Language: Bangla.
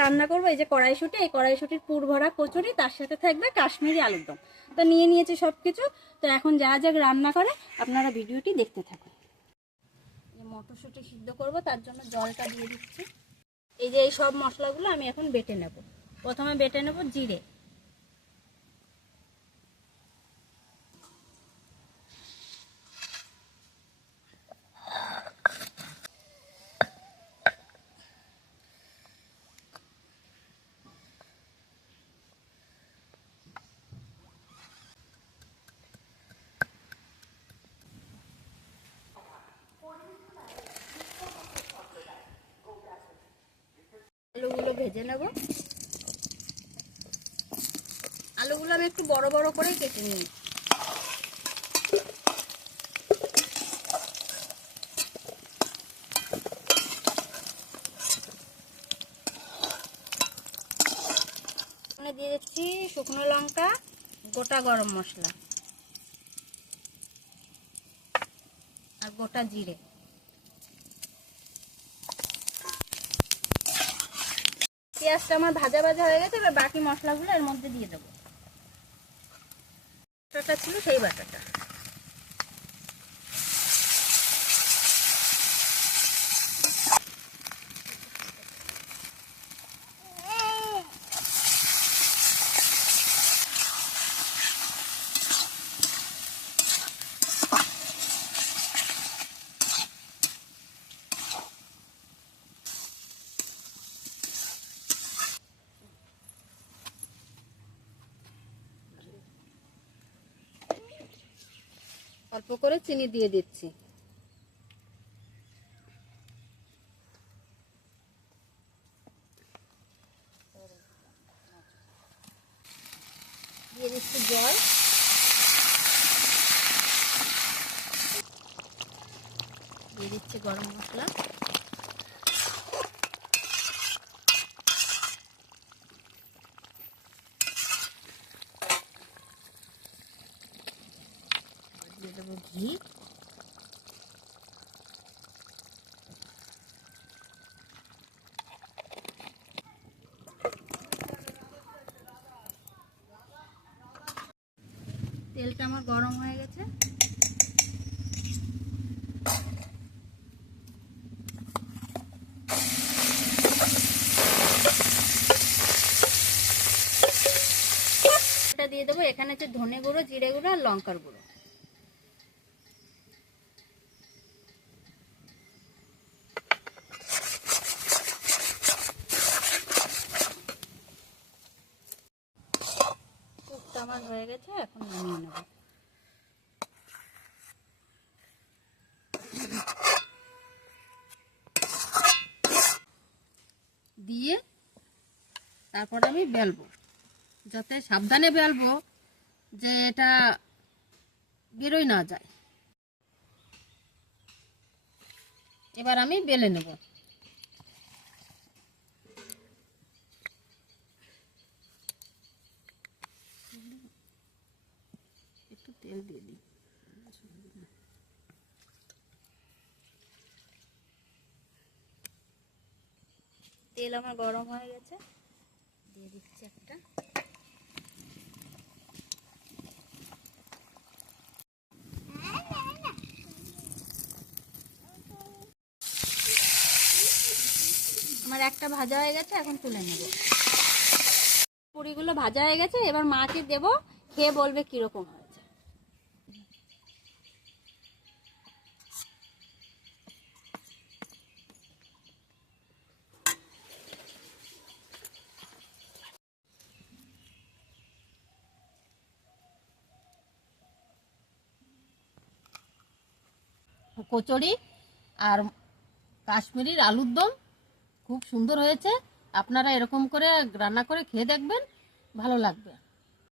রান্না করবো এই যে কড়াইশুঁটি, এই কড়াইশুঁটির পুর ভরা কচুরি, তার সাথে থাকবে কাশ্মীরি আলুর দম। তো নিয়ে নিয়েছি সব কিছু। তো এখন যা যা রান্না করে আপনারা ভিডিওটি দেখতে থাকুন। মটরশুঁটি সিদ্ধ করব, তার জন্য জলটা দিয়ে দিচ্ছি। এই যে এই সব মশলাগুলো আমি এখন বেটে নেব। প্রথমে বেটে নেব জিরে, আলুগুলো ভেজে নেব। আলুগুলো আমি একটু বড় বড় করেই কেটে নিই। দিয়ে দিচ্ছি শুকনো লঙ্কা, গোটা গরম মশলা আর গোটা জিরে। পেঁয়াজটা আমার ভাজা ভাজা হয়ে গেছে, এবার বাকি মশলাগুলো এর মধ্যে দিয়ে দেবো। বাটাটা ছিল সেই বাটাটা। অল্প করে চিনি দিয়ে দিচ্ছি। দিয়ে দিচ্ছি জল। দিয়ে দিচ্ছি গরম মশলা। দিয়ে দেবো ঘি। তেলটা আমার গরম হয়ে গেছে। দিয়ে দেবো এখানে হচ্ছে ধনে গুঁড়ো, জিরে গুঁড়ো আর লঙ্কার গুঁড়ো। কুকটা আমার হয়ে গেছে, এখন নামিয়ে নেব। দিয়ে তারপর আমি বেলবো, যাতে সাবধানে বেলবো যে এটা বেরোয় না যায়। এবার আমি বেলে নেব। একটু তেল দিয়ে দিই। তেল আমার গরম হয়ে গেছে, দিয়ে দিচ্ছি একটা। আমার একটা ভাজা হয়ে গেছে, এখন তুলে নেব। পুরিগুলো ভাজা হয়ে গেছে, এবার মাকে দেব, খেয়ে বলবে কিরকম হয়েছে। কচুরি আর কাশ্মীরির আলুর দম খুব সুন্দর হয়েছে। আপনারা এরকম করে রান্না করে খেয়ে দেখবেন, ভালো লাগবে।